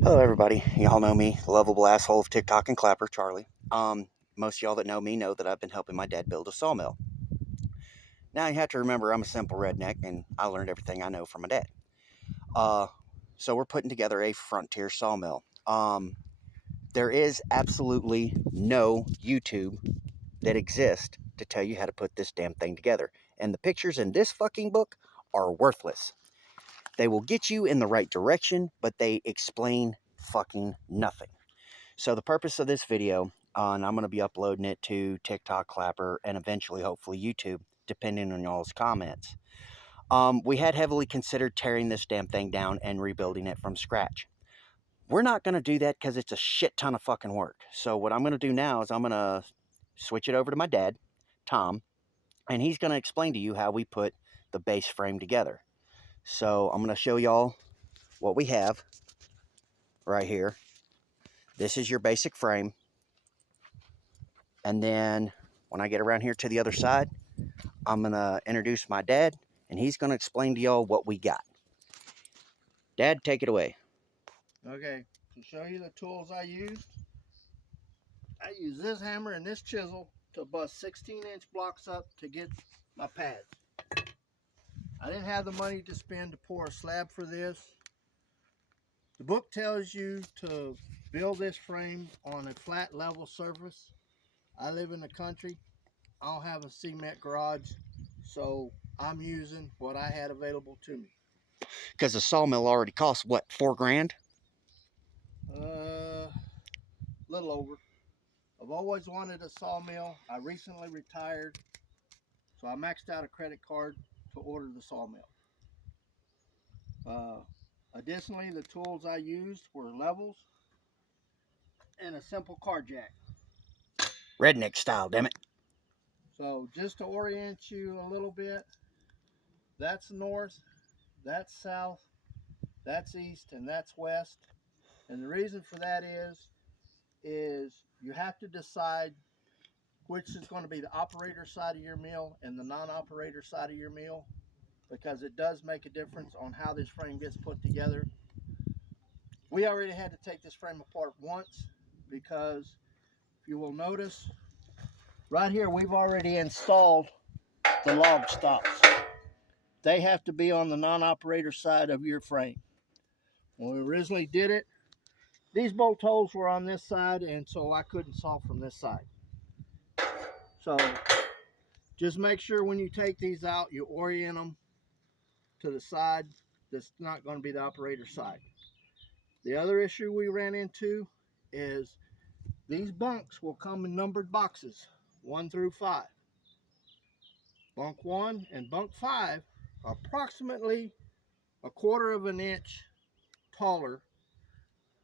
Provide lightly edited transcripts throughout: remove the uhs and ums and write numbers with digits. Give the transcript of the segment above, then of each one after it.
Hello, everybody. Y'all know me, the lovable asshole of TikTok and Clapper, Charlie. Most of y'all that know me know that I've been helping my dad build a sawmill. Now, you have to remember I'm a simple redneck, and I learned everything I know from my dad. Uh, so we're putting together a frontier sawmill. There is absolutely no YouTube that exists to tell you how to put this damn thing together. And the pictures in this fucking book are worthless. They will get you in the right direction, but they explain fucking nothing. So the purpose of this video, and I'm going to be uploading it to TikTok, Clapper, and eventually, hopefully, YouTube, depending on y'all's comments. We had heavily considered tearing this damn thing down and rebuilding it from scratch. We're not going to do that because it's a shit ton of fucking work. So what I'm going to do now is I'm going to switch it over to my dad, Tom, and he's going to explain to you how we put the base frame together. So I'm going to show y'all what we have right here. This is your basic frame. And then when I get around here to the other side, I'm going to introduce my dad, and he's going to explain to y'all what we got. Dad, take it away. Okay, to show you the tools I used this hammer and this chisel to bust 16-inch blocks up to get my pads. I didn't have the money to spend to pour a slab for this. The book tells you to build this frame on a flat level surface. I live in the country. I don't have a cement garage, so I'm using what I had available to me. Because the sawmill already costs, what, $4 grand? Little over. I've always wanted a sawmill. I recently retired, so I maxed out a credit card to order the sawmill. Additionally, the tools I used were levels and a simple car jack. Redneck style, damn it. So just to orient you a little bit, that's north, that's south, that's east, and that's west. And the reason for that is you have to decide which is going to be the operator side of your mill and the non-operator side of your mill, because it does make a difference on how this frame gets put together. We already had to take this frame apart once, because if you will notice, right here we've already installed the log stops. They have to be on the non-operator side of your frame. When we originally did it, these bolt holes were on this side, and so I couldn't saw from this side. So just make sure when you take these out, you orient them to the side that's not going to be the operator side. The other issue we ran into is these bunks will come in numbered boxes, 1 through 5. Bunk 1 and bunk 5 are approximately 1/4 of an inch taller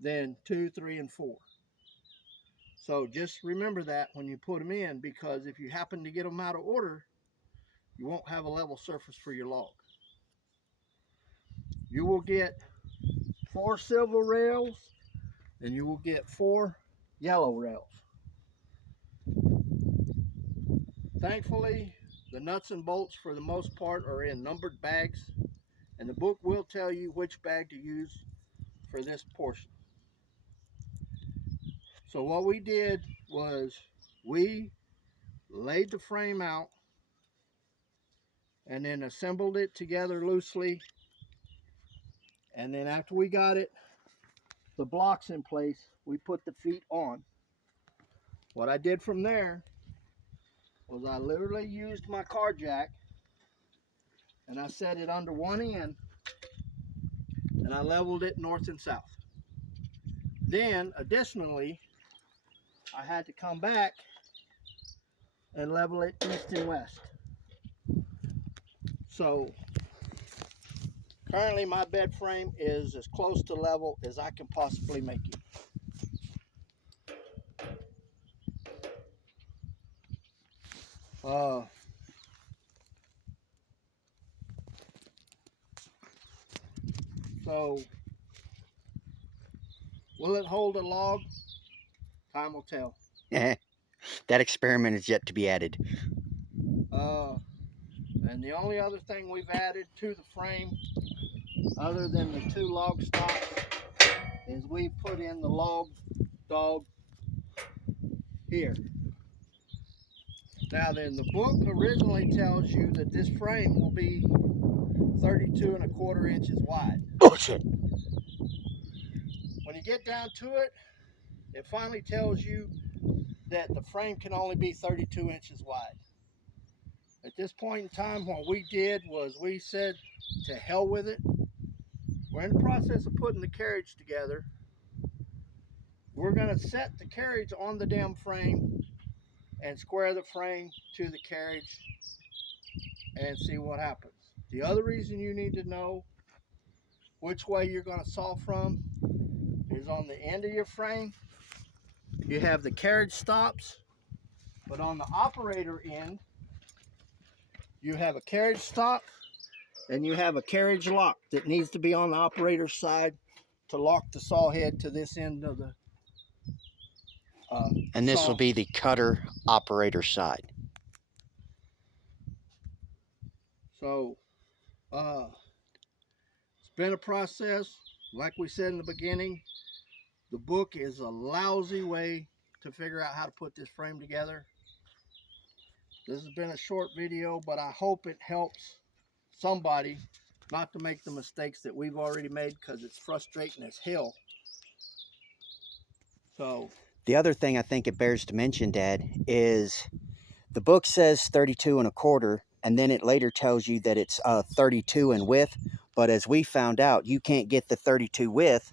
than 2, 3, and 4. So just remember that when you put them in, because if you happen to get them out of order, you won't have a level surface for your log. You will get 4 silver rails and you will get 4 yellow rails. Thankfully, the nuts and bolts for the most part are in numbered bags, and the book will tell you which bag to use for this portion. So what we did was we laid the frame out and then assembled it together loosely, and then after we got it, the blocks in place, we put the feet on. What I did from there was I literally used my car jack and I set it under one end and I leveled it north and south. Then additionally, I had to come back and level it east and west. So currently my bed frame is as close to level as I can possibly make it. So will it hold a log? Time will tell. That experiment is yet to be added. And the only other thing we've added to the frame, other than the 2 log stops, is is we put in the log dog here. Now then, the book originally tells you that this frame will be 32¼ inches wide. Oh shit. When you get down to it, it finally tells you that the frame can only be 32 inches wide. At this point in time, what we did was we said, to hell with it. We're in the process of putting the carriage together. We're gonna set the carriage on the damn frame and square the frame to the carriage and see what happens. The other reason you need to know which way you're gonna saw from is on the end of your frame. You have the carriage stops, but on the operator end, you have a carriage stop and you have a carriage lock that needs to be on the operator's side to lock the saw head to this end of the And this saw. will be the cutter operator side. So it's been a process. Like we said in the beginning, the book is a lousy way to figure out how to put this frame together. This has been a short video, but I hope it helps somebody not to make the mistakes that we've already made, because it's frustrating as hell. So The other thing I think it bears to mention, Dad, is the book says 32¼ and then it later tells you that it's 32 in width. But as we found out, you can't get the 32 width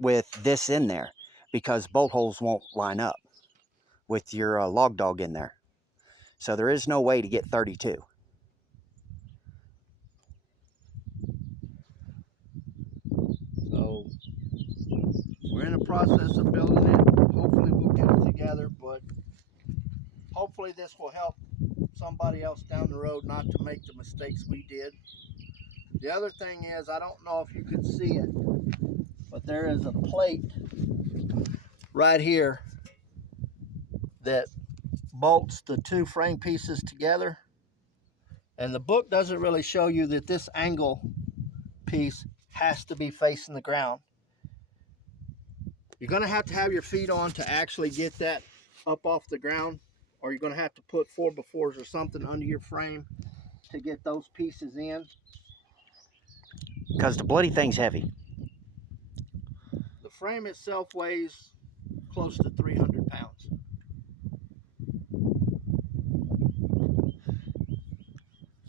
with this in there because bolt holes won't line up with your log dog in there. So there is no way to get 32. So we're in the process of building it. Hopefully we'll get it together, but hopefully this will help somebody else down the road not to make the mistakes we did. The other thing is, I don't know if you can see it, but there is a plate right here that bolts the two frame pieces together. And the book doesn't really show you that this angle piece has to be facing the ground. You're gonna have to have your feet on to actually get that up off the ground, or you're gonna have to put 4x4s or something under your frame to get those pieces in. Because the bloody thing's heavy. The frame itself weighs close to 300 pounds.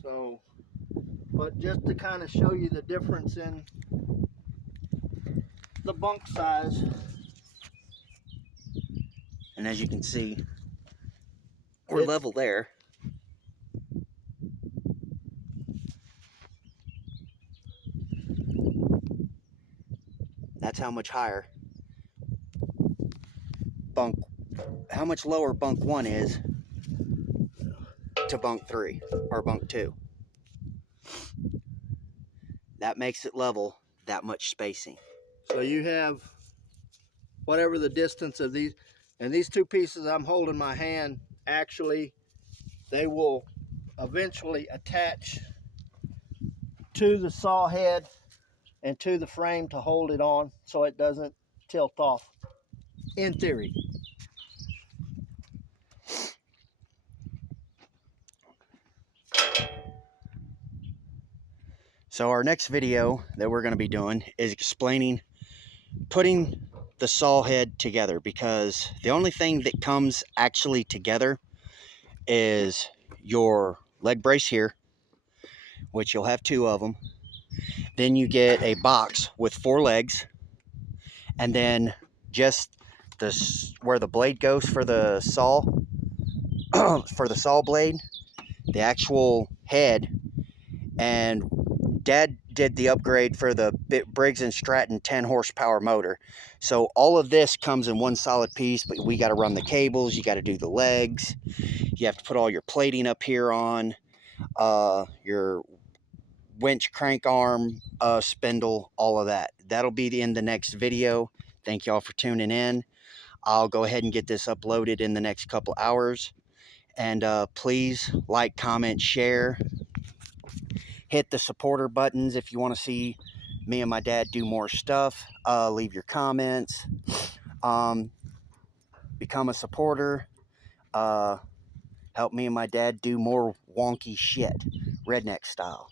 So, but just to kind of show you the difference in the bunk size. And as you can see, we're level there. That's how much higher how much lower bunk 1 is to bunk 3 or bunk 2. That makes it level that much spacing. So you have whatever the distance of these, and these two pieces I'm holding in my hand, actually they will eventually attach to the saw head and to the frame to hold it on so it doesn't tilt off, in theory. So our next video that we're going to be doing is explaining putting the saw head together, because the only thing that comes actually together is your leg brace here, which you'll have 2 of them. Then you get a box with 4 legs, and then just this where the blade goes for the saw for the saw blade, the actual head. And Dad did the upgrade for the Briggs & Stratton 10 horsepower motor. So all of this comes in one solid piece, but we got to run the cables, you got to do the legs, you have to put all your plating up here on, your winch crank arm, spindle, all of that. That'll be in the next video. Thank y'all for tuning in. I'll go ahead and get this uploaded in the next couple hours. And please like, comment, share. Hit the supporter buttons if you want to see me and my dad do more stuff. Leave your comments. Um, become a supporter. Uh, help me and my dad do more wonky shit, redneck style.